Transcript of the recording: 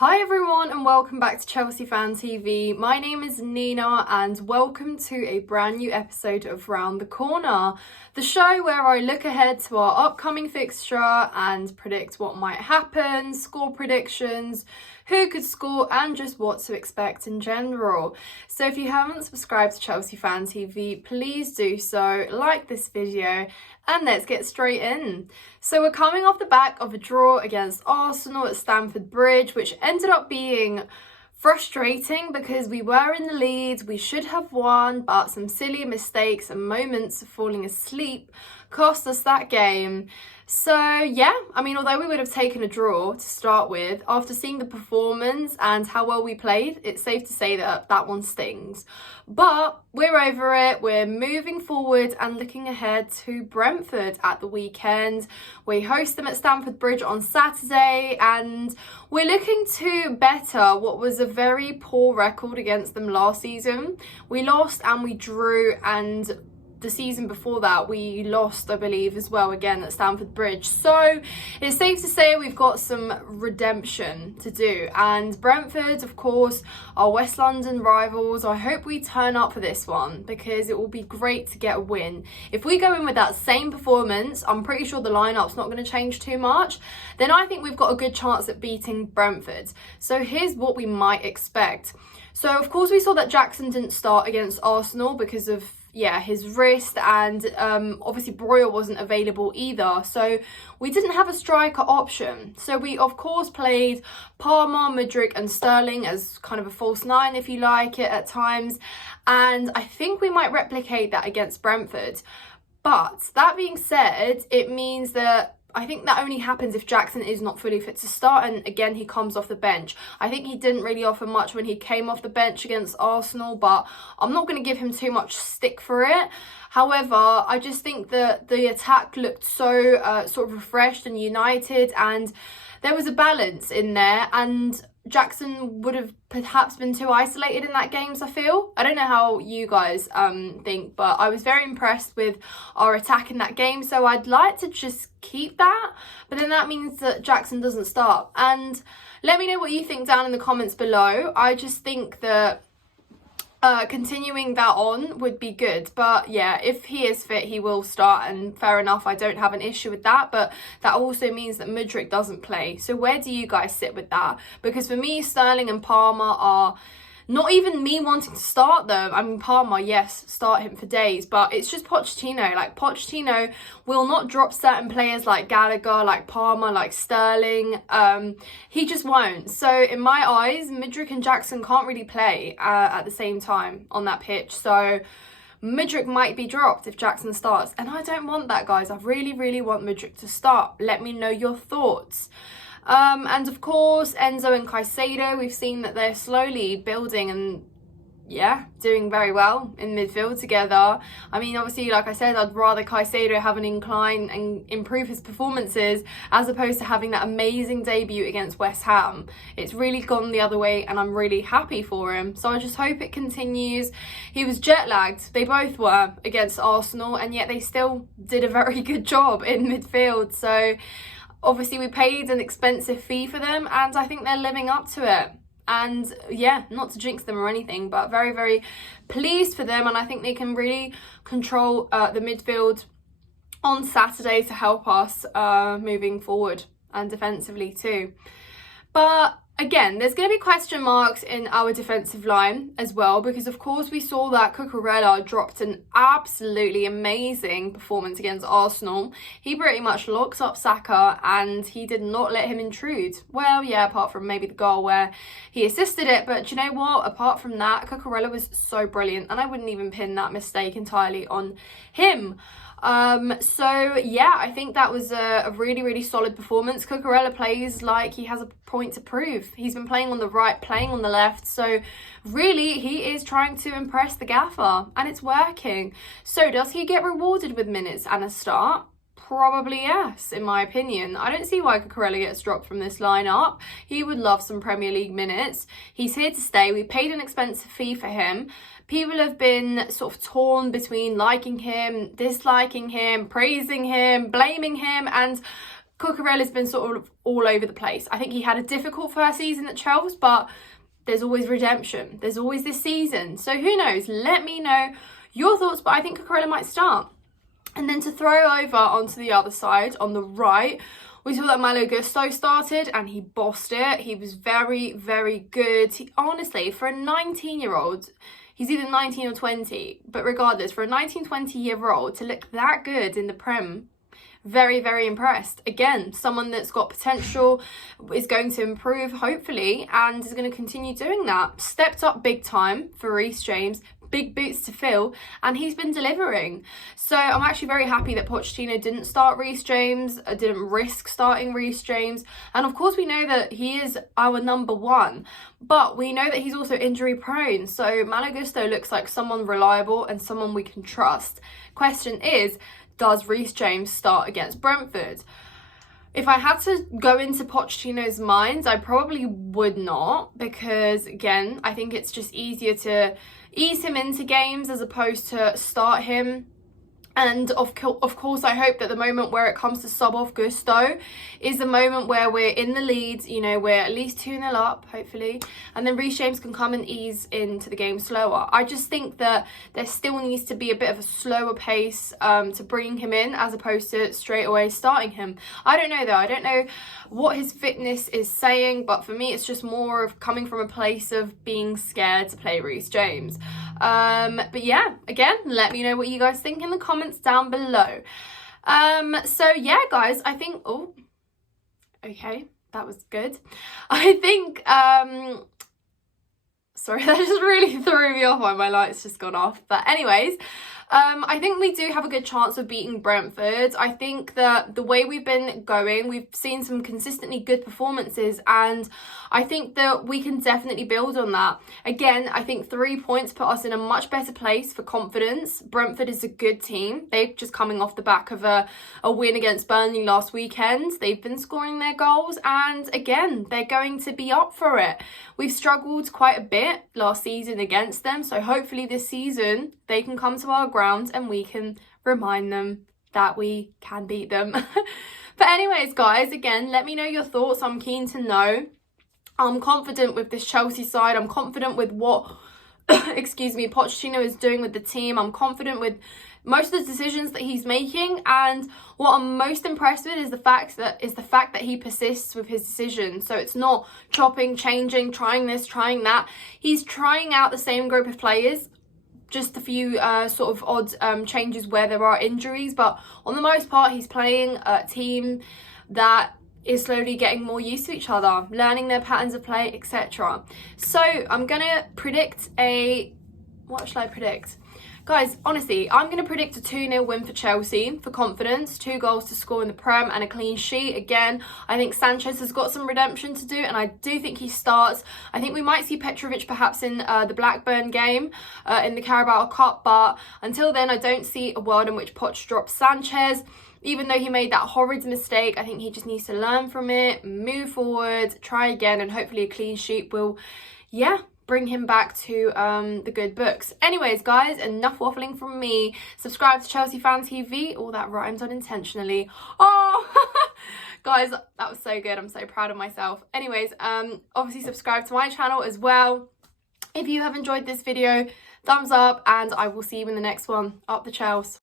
Hi everyone and welcome back to Chelsea Fan TV. My name is Nina and welcome to a brand new episode of Round the Corner, the show where I look ahead to our upcoming fixture and predict what might happen, score predictions, who could score and just what to expect in general. So if you haven't subscribed to Chelsea Fan TV, please do so, like this video and let's get straight in. So we're coming off the back of a draw against Arsenal at Stamford Bridge, which ended up being frustrating because we were in the lead, we should have won, but some silly mistakes and moments of falling asleep cost us that game. So yeah, I mean, although we would have taken a draw to start with, after seeing the performance and how well we played, it's safe to say that that one stings. But we're over it, we're moving forward and looking ahead to Brentford at the weekend. We host them at Stamford Bridge on Saturday and we're looking to better what was a very poor record against them last season. We lost and we drew, and the season before that we lost, I believe, as well, again at Stamford Bridge. So it's safe to say we've got some redemption to do. And Brentford, of course, our West London rivals. I hope we turn up for this one because it will be great to get a win. If we go in with that same performance, I'm pretty sure the lineup's not going to change too much, then I think we've got a good chance at beating Brentford. So here's what we might expect. So of course we saw that Jackson didn't start against Arsenal because of his wrist, and obviously Broyle wasn't available either, so we didn't have a striker option. So we of course played Palmer, Mudryk and Sterling as kind of a false nine, if you like it, at times, and I think we might replicate that against Brentford. But that being said, it means that I think that only happens if Jackson is not fully fit to start, and again he comes off the bench. I think he didn't really offer much when he came off the bench against Arsenal, but I'm not going to give him too much stick for it. However, I just think that the attack looked so sort of refreshed and united, and there was a balance in there, and Jackson would have perhaps been too isolated in that game, I feel. I don't know how you guys think, but I was very impressed with our attack in that game, so I'd like to just keep that, but then that means that Jackson doesn't start. And let me know what you think down in the comments below. I just think that continuing that on would be good, but yeah, if he is fit he will start, and fair enough, I don't have an issue with that. But that also means that Mudryk doesn't play. So where do you guys sit with that? Because for me, Sterling and Palmer are not even me wanting to start them. I mean, Palmer, yes, start him for days, but it's just Pochettino. Like, Pochettino will not drop certain players like Gallagher, like Palmer, like Sterling. He just won't. So in my eyes, Mudryk and Jackson can't really play at the same time on that pitch. So Mudryk might be dropped if Jackson starts, and I don't want that, guys. I really, really want Mudryk to start. Let me know your thoughts. And of course, Enzo and Caicedo, we've seen that they're slowly building and, yeah, doing very well in midfield together. I mean, obviously, like I said, I'd rather Caicedo have an incline and improve his performances as opposed to having that amazing debut against West Ham. It's really gone the other way and I'm really happy for him. So I just hope it continues. He was jet lagged. They both were against Arsenal, and yet they still did a very good job in midfield. So obviously we paid an expensive fee for them and I think they're living up to it. And yeah, not to jinx them or anything, but very, very pleased for them, and I think they can really control the midfield on Saturday to help us moving forward and defensively too. But again, there's going to be question marks in our defensive line as well, because of course we saw that Cucurella dropped an absolutely amazing performance against Arsenal. He pretty much locks up Saka and he did not let him intrude. Well, yeah, apart from maybe the goal where he assisted it, but you know what? Apart from that, Cucurella was so brilliant, and I wouldn't even pin that mistake entirely on him. So yeah, I think that was a really, really solid performance. Cucurella plays like he has a point to prove. He's been playing on the right, playing on the left, so really he is trying to impress the gaffer, and it's working. So does he get rewarded with minutes and a start? Probably yes, in my opinion. I don't see why Cucurella gets dropped from this lineup. He would love some Premier League minutes. He's here to stay. We paid an expensive fee for him. People have been sort of torn between liking him, disliking him, praising him, blaming him, and Cucurella's been sort of all over the place. I think he had a difficult first season at Chelsea, but there's always redemption. There's always this season. So who knows? Let me know your thoughts, but I think Cucurella might start. And then to throw over onto the other side, on the right, we saw that Malo Gusto started and he bossed it. He was very, very good. Honestly, for a 19-year-old, he's either 19 or 20, but regardless, for a 19, 20-year-old to look that good in the Prem, very, very impressed. Again, someone that's got potential, is going to improve, hopefully, and is going to continue doing that. Stepped up big time for Reece James. Big boots to fill, and he's been delivering. So I'm actually very happy that Pochettino didn't start Reece James, didn't risk starting Reece James. And of course we know that he is our number one, but we know that he's also injury prone. So Malo Gusto looks like someone reliable and someone we can trust. Question is, does Reece James start against Brentford? If I had to go into Pochettino's mind, I probably would not, because again, I think it's just easier to ease him into games as opposed to start him. And of course, I hope that the moment where it comes to sub off Gusto is the moment where we're in the lead, you know, we're at least 2-0 up, hopefully. And then Reece James can come and ease into the game slower. I just think that there still needs to be a bit of a slower pace to bring him in as opposed to straight away starting him. I don't know though. I don't know what his fitness is saying, but for me, it's just more of coming from a place of being scared to play Reece James. But yeah, again, let me know what you guys think in the comments down below. So yeah, guys, I think, oh, okay, that was good. I think, sorry, that just really threw me off. Why my light's just gone off. But anyways, I think we do have a good chance of beating Brentford. I think that the way we've been going, we've seen some consistently good performances, and I think that we can definitely build on that. Again, I think 3 points put us in a much better place for confidence. Brentford is a good team. They're just coming off the back of a win against Burnley last weekend. They've been scoring their goals, and again, they're going to be up for it. We've struggled quite a bit last season against them, so hopefully this season they can come to our ground and we can remind them that we can beat them. But anyways, guys, again, let me know your thoughts. I'm keen to know. I'm confident with this Chelsea side. I'm confident with what excuse me, Pochettino is doing with the team. I'm confident with most of the decisions that he's making, and what I'm most impressed with is the fact that he persists with his decisions. So it's not chopping, changing, trying this, trying that. He's trying out the same group of players, just a few sort of odd changes where there are injuries, but on the most part he's playing a team that is slowly getting more used to each other, learning their patterns of play, etc. So I'm gonna predict what shall I predict? Guys, honestly, I'm going to predict a 2-0 win for Chelsea for confidence. 2 goals to score in the Prem and a clean sheet. Again, I think Sanchez has got some redemption to do, and I do think he starts. I think we might see Petrovic perhaps in the Blackburn game in the Carabao Cup, but until then, I don't see a world in which Poch drops Sanchez. Even though he made that horrid mistake, I think he just needs to learn from it, move forward, try again, and hopefully a clean sheet will, bring him back to the good books. Anyways, guys, enough waffling from me. Subscribe to Chelsea Fan TV. All that rhymes unintentionally. Oh, guys, that was so good. I'm so proud of myself. Anyways, obviously subscribe to my channel as well. If you have enjoyed this video, thumbs up, and I will see you in the next one. Up the Chels.